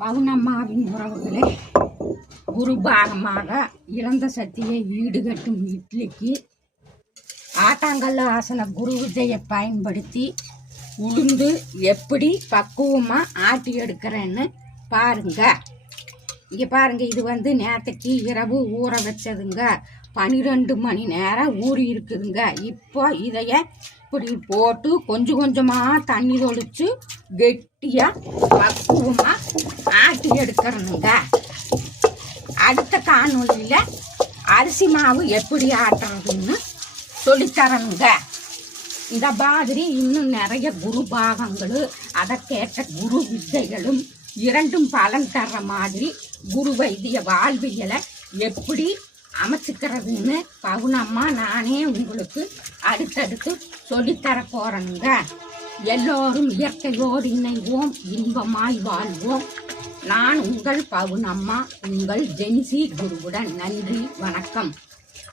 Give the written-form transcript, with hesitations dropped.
பவுனம்மாவின் உறவுகளே, குருபாகமாக இழந்த சக்தியை ஈடுகட்டும் இட்லிக்கு ஆட்டாங்கல்ல ஆசன குரு வித்தையை பயன்படுத்தி உளுந்து எப்படி பக்குவமாக ஆட்டி எடுக்கிறேன்னு பாருங்க. இங்கே பாருங்க, இது நேற்றுக்கு இரவு ஊற வச்சதுங்க. 12 மணி நேரம் ஊறி இருக்குதுங்க. இப்போ இதைய இப்படி போட்டு கொஞ்சம் கொஞ்சமாக தண்ணி தொளிச்சு கெட்டியாக பக்குவமாக ஆட்டி எடுக்கிறனுங்க. அடுத்த காணொலியில் அரிசி மாவு எப்படி ஆட்டுறதுன்னு சொல்லித்தரணுங்க. இந்த மாதிரி இன்னும் நிறைய குரு பாகங்களும் அதற்கேற்ற குரு வித்தைகளும் இரண்டும் பலன் தர்ற மாதிரி குரு வைத்திய வாழ்வியலை எப்படி அமைச்சுக்கிறதுன்னு பவுனம்மா நானே உங்களுக்கு அடுத்தடுத்து சொல்லித்தர போகிறேனுங்க. எல்லோரும் இயற்கையோடு இணைவோம், இன்பமாய் வாழ்வோம். நான் உங்கள் பவுனம்மா, உங்கள் ஜென்சி குருவுடன். நன்றி, வணக்கம்.